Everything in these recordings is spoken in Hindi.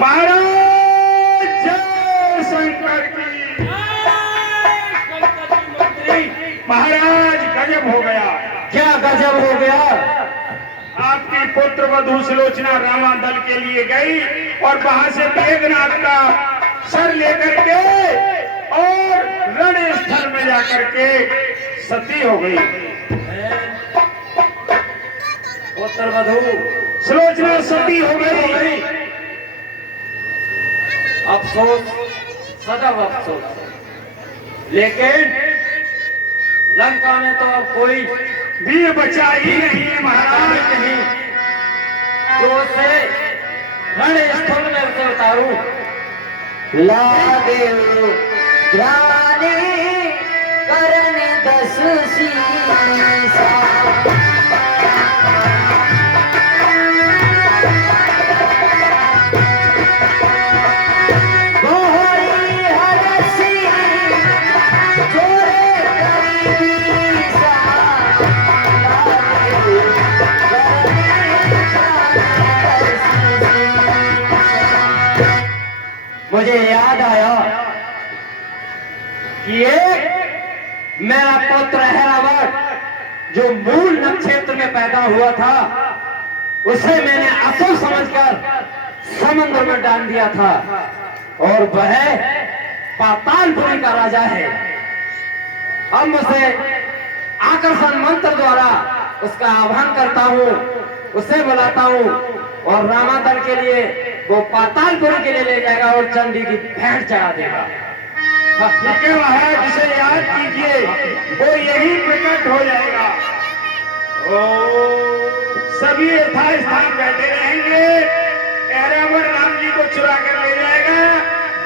महाराज जय शंकर की। मंत्री महाराज गजब हो गया। क्या गजब हो गया? आपकी पुत्र वधू सुलोचना रामादल के लिए गई और वहां से मेघनाथ का सर लेकर के और रणस्थल में जाकर के सती हो गई। पुत्र वधू सुलोचना सती हो गई। अफसोस, सदैव अफसोस। लेकिन लंका में तो अब कोई वीर बचा ही नहीं है महाराज। नहीं जो उसे रणस्थल में उसे उतारू। ला देव ध्याने करन दस सीसा गोहरी हरसी जोरे करीसा ला देव मुझे याद आया कि एक मेरा पुत्र हैरावत जो मूल नक्षत्र में पैदा हुआ था उसे मैंने असुर समझकर समुद्र में डाल दिया था और वह पातालपुरी का राजा है। अब उसे आकर्षण मंत्र द्वारा उसका आह्वान करता हूँ, उसे बुलाता हूँ और रामादल के लिए वो पातालपुरी के लिए ले जाएगा और चंडी की भेंट चढ़ा देगा। ठीक है महाराज, जिसे याद कीजिए वो यही प्रकट हो जाएगा। सभी यथास्थान बैठे रहेंगे। ऐरावत राम जी को चुरा कर ले जाएगा।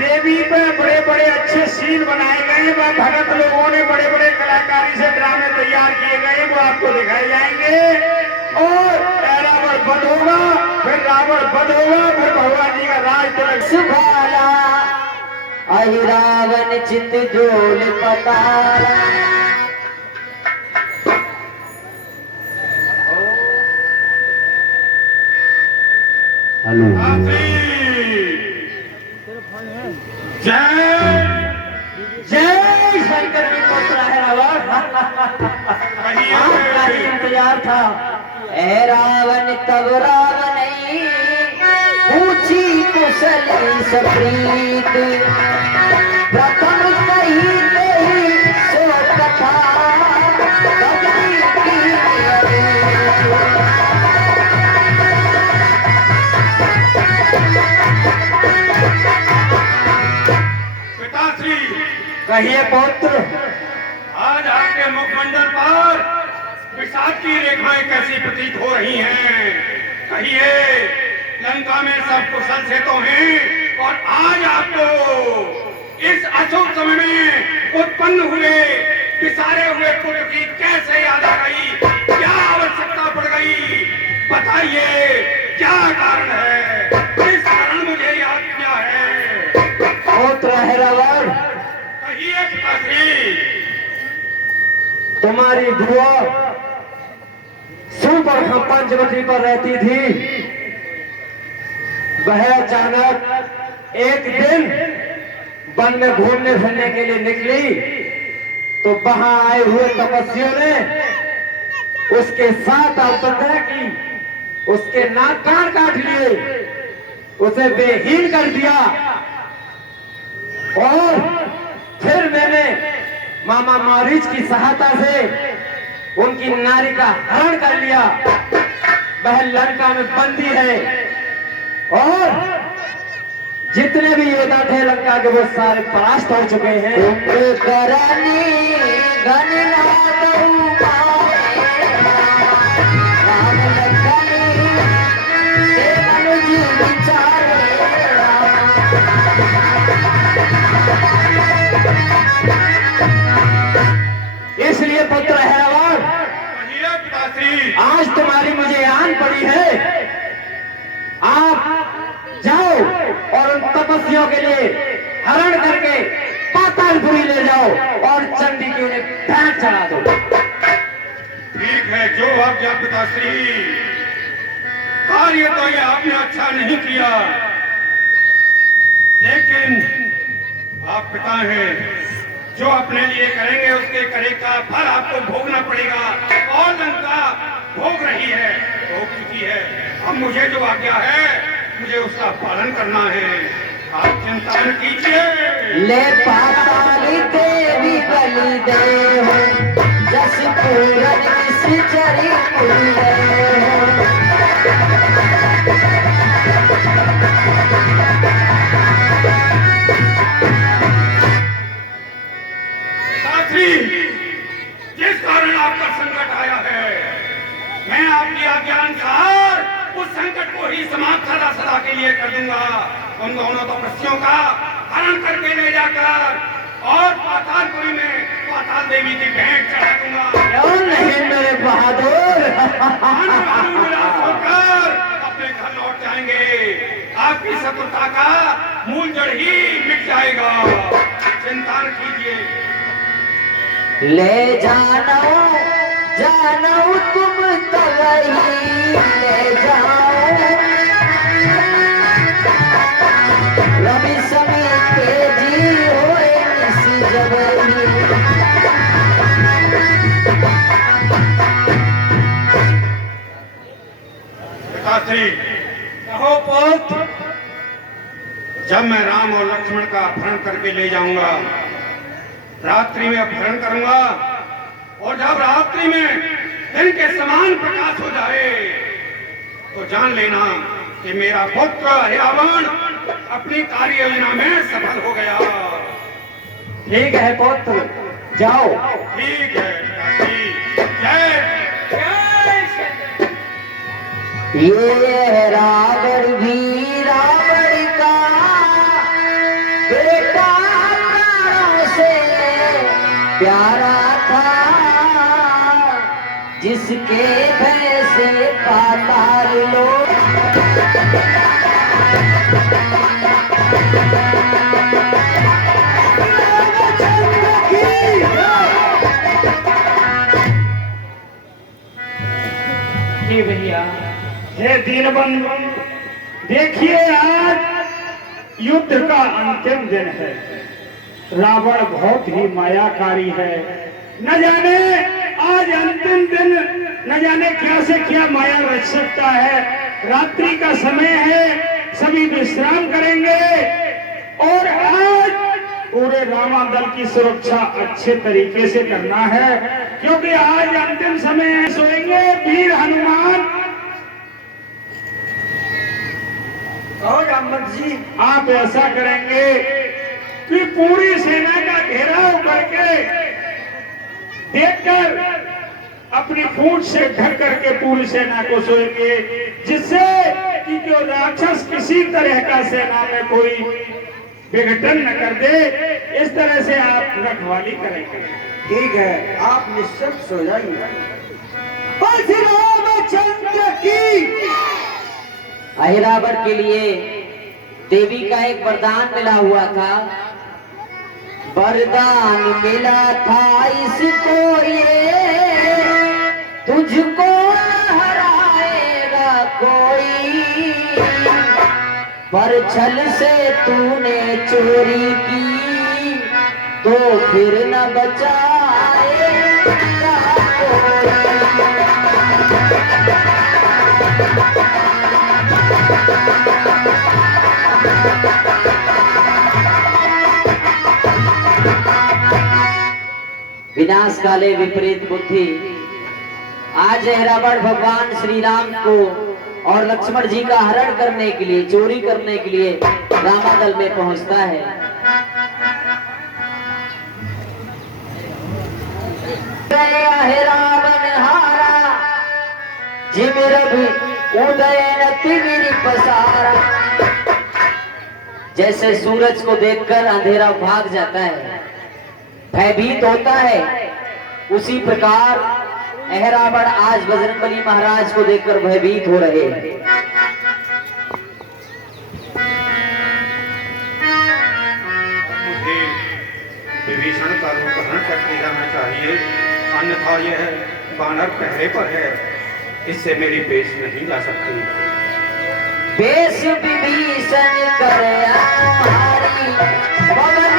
देवी पे बड़े बड़े अच्छे सीन बनाए गए, वह भगत लोगों ने बड़े बड़े कलाकारी से ड्रामे तैयार किए गए, वो आपको दिखाए जाएंगे। और ऐरावत वध होगा, फिर रावण वध होगा, फिर भगवान जी का राज तिलक सुभाला अहिरावन चित जोल पताला। जय जय शंकर की पुत्र हैरावत। आपका ही इंतजार था। ए रावण तब रावण पूछी कुशल सप्रीत प्रथम कही गई सो कथा कभी की पिताश्री, कहिए पुत्र। आज आपके मुखमंडल पर विषाद की रेखाएं कैसी प्रतीत हो रही हैं? कहिए, लंका में सब कुशल से तो हैं और आज आपको इस अशुभ समय में उत्पन्न हुए विसारे हुए पुत्र की कैसे याद आ गई? क्या आवश्यकता पड़ गई? बताइए, क्या कारण है? किस कारण मुझे याद किया है? पुत्र हैरावत, कहिए पिताश्री। तुम्हारी बुआ सुपर पंचवटी पर रहती थी। वह अचानक एक दिन वन में घूमने फिरने के लिए निकली तो वहां आए हुए तपस्वियों ने उसके साथ अवतरणा की, उसके नाक कान काट लिए, उसे बेहीन कर दिया और फिर मैंने मामा मारीच की सहायता से उनकी नारी का हरण कर लिया। वह लंका में बंदी है और जितने भी योद्धा थे लंका के वो सारे परास्त हो चुके हैं। करनी गणनाथ राम लखनी देवन जी विचारे इसलिए पुत्र हैरावत, कहिए पिताश्री। आज तुम्हारी मुझे आन पड़ी है। आप जाओ और उन तपस्वियों के लिए हरण करके पातालपुरी ले जाओ और चंडी की उन्हें भेंट चढ़ा दो। ठीक है, जो आज्ञा पिताश्री। कार्य तो ये आपने अच्छा नहीं किया। पिता हैं, जो अपने लिए करेंगे उसके करे का फल आपको भोगना पड़ेगा। और लंका भोग रही है, भोग चुकी है। अब मुझे जो आज्ञा है मुझे उसका पालन करना है। आप चिंता न कीजिए। ले पाताली देवी बलि दे हो, जस पूरन चरी साथी, जिस कारण आपका संकट आया है, मैं आपकी आज्ञा अनुसार उस संकट को ही समाप्त सदा सदा के लिए कर दूंगा। उन दोनों तपस्वियों का हरण करके ले जाकर और पातालपुरी में पाताल देवी की भेंट चढ़ा दूंगा। क्यों नहीं मेरे बहादुर? निराश होकर अपने घर लौट जाएंगे। आपकी शत्रुता का मूल जड़ ही मिट जाएगा। चिंता न कीजिए। ले जानो जानो तुम तवही ले जाओ, रवि समीर के जी होए निसी जबरी। पिताश्री, कहो पुत्र। जब मैं राम और लक्ष्मण का अपहरण करके ले जाऊंगा, रात्रि में अपहरण करूंगा, और जब रात्रि में दिन के समान प्रकाश हो जाए तो जान लेना कि मेरा पुत्र रावण अपनी कार्य योजना में सफल हो गया। ठीक है पुत्र, जाओ। ठीक है पिताश्री। जय ये रावण भी रावण का बेटा प्राणों से प्यारा था, जिसके भय से पाताल लोग भैया, हे दीनबंधु, देखिए आज युद्ध का अंतिम दिन है। रावण बहुत ही मायाकारी है। न जाने आज अंतिम दिन न जाने क्या से क्या माया रच सकता है। रात्रि का समय है, सभी विश्राम करेंगे और आज पूरे रावण दल की सुरक्षा अच्छे तरीके से करना है, क्योंकि आज अंतिम समय है। सोएंगे वीर हनुमान। कहो जामवंत जी। आप ऐसा करेंगे कि पूरी सेना का घेराव करके देखकर अपनी पूंछ से ढक करके पूरी सेना को सोएंगे, जिससे कि जो राक्षस किसी तरह का सेना में कोई विघटन न कर दे। इस तरह से आप रखवाली करेंगे। ठीक है, आप निश्चिंत सो जाइए। रामचंद्र की। अहिरावण के लिए देवी का एक वरदान मिला हुआ था। वरदान मिला था इसको ये, तुझको हराएगा कोई, पर छल से तूने चोरी की तो फिर न बचाएगा कोई। विनाश काले विपरीत बुद्धि। आज रावण भगवान श्री राम को और लक्ष्मण जी का हरण करने के लिए, चोरी करने के लिए रामादल में पहुंचता है। है रावण हारा, जिमिर भी उदय न तिमिर पसारा। जैसे सूरज को देखकर अंधेरा भाग जाता है, भयभीत होता है, उसी प्रकार रावण आज बजरंगबली महाराज को देखकर भयभीत हो रहे हैं। मुझे विभीषण का रूप धारण करके जाना चाहिए, अन्यथा यह बानर पहरे पर है, इससे मेरी पेश नहीं जा सकती। बेश विभीषण कर हमारी पवन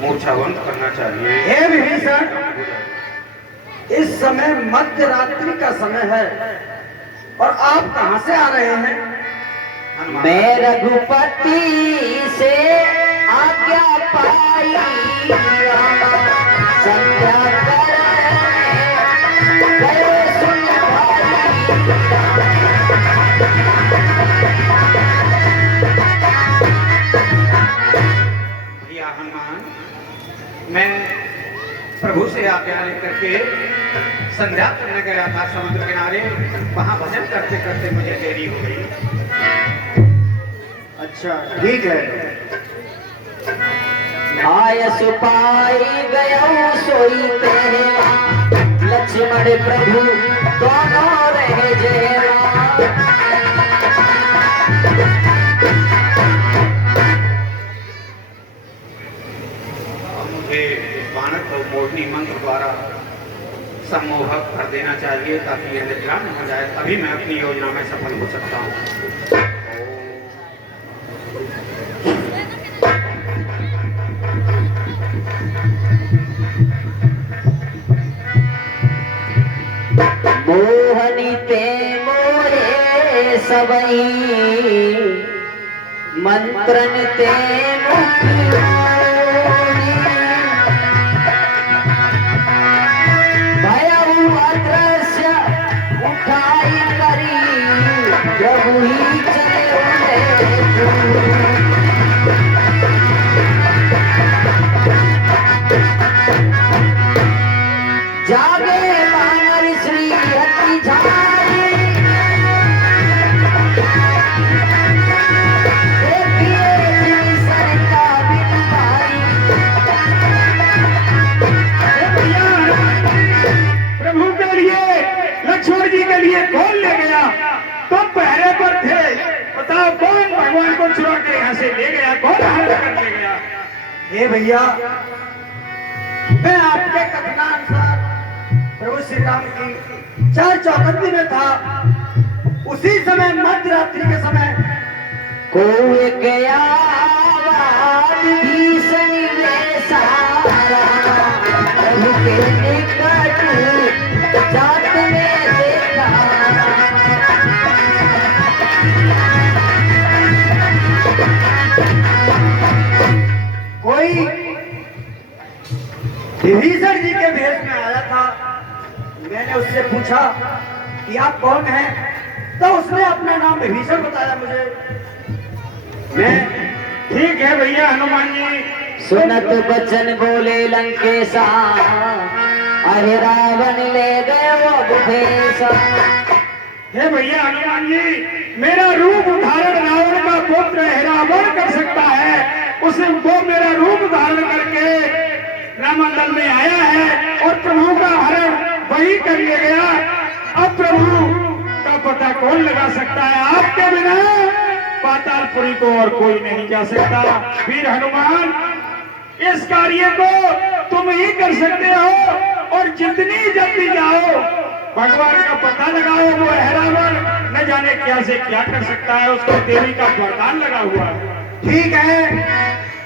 मूर्छावंत करना चाहिए। हे विभीषण, इस समय मध्य रात्रि का समय है और आप कहां से आ रहे हैं? मैं रघुपति से आज्ञा पाई, संध्या गए सुन भाई। भैया हनुमान, मैं प्रभु से आज्ञा लेकर के संध्या करने गया था समुद्र किनारे। वहां भजन करते करते मुझे देरी हो गई। अच्छा, ठीक है। आय सुपाई गया सोई तेरा, लक्ष्मण प्रभु दोनों रहे जेरा। मुझे बाणक और मोरनी मंत्र द्वारा सम्मोहक कर देना चाहिए ताकि यह निद्रा न हो जाए, तभी मैं अपनी योजना में सफल हो सकता हूँ। मोहनी ते मोहे सबई, मंत्रन ते मुखी। भयउ अदृश्य उठाई करी, प्रभु ही चले जागे वानर श्री हति झारी। देखिए विभीषण का बिन भाई। प्रभु के लिए, लक्ष्मण जी के लिए कौन ले गया? तुम पहरे पर थे, बताओ कौन भगवान को चुरा के यहाँ से ले गया? कौन हरण कर ले गया? हे भैया, मैं आपके कथनानुसार प्रभु श्री राम की चार चौकन्नी में था। उसी समय मध्य रात्रि के समय कोई गया विभीषण वैसा, प्रभु के निकट जात में देखा। कोई विभीषण जी के भेष में आया था। मैंने उससे पूछा कि आप कौन हैं, तो उसने अपना नाम विभीषण बताया मुझे। मैं ठीक है भैया हनुमान जी। सुनत बचन बोले लंकेशा, अरे रावण ले गए वो बुभेसा। हे भैया हनुमान जी, मेरा रूप धारण रावण का पुत्र है रावण कर सकता है। उसने वो मेरा रूप धारण करके रामंडल में आया है और प्रभु का हरण वही कर ले गया। अब प्रभु का पता कौन लगा सकता है? आपके बिना पातालपुरी को और कोई नहीं जा सकता। वीर हनुमान, इस कार्य को तुम ही कर सकते हो और जितनी जल्दी जाओ भगवान का पता लगाओ। वो रावण न जाने क्या से क्या कर सकता है, उसको देवी का वरदान लगा हुआ है। ठीक है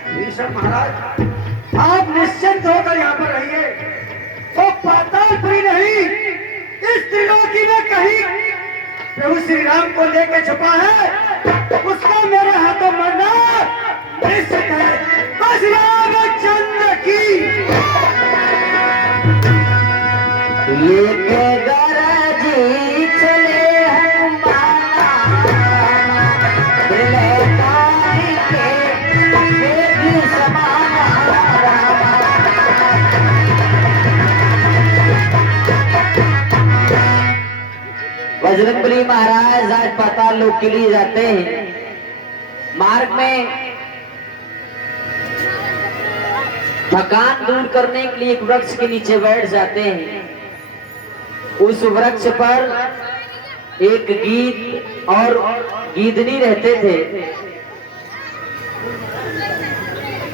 विभीषण महाराज, आप निश्चिंत होकर यहाँ पर रहिए। तो पातालपुरी नहीं, इस त्रिलोकी में कहीं प्रभु श्री राम को लेकर छुपा है, उसका मेरे हाथों मरना निश्चित है। बस रामचंद्र की ये के गरजी चले हनुमाना, दिल ताई के वेग समाना। बजरंगबली महाराज आज पाताल लोक के लिए जाते हैं। मार्ग में थकान दूर करने के लिए एक वृक्ष के नीचे बैठ जाते हैं। उस वृक्ष पर एक गीद और गीदनी रहते थे।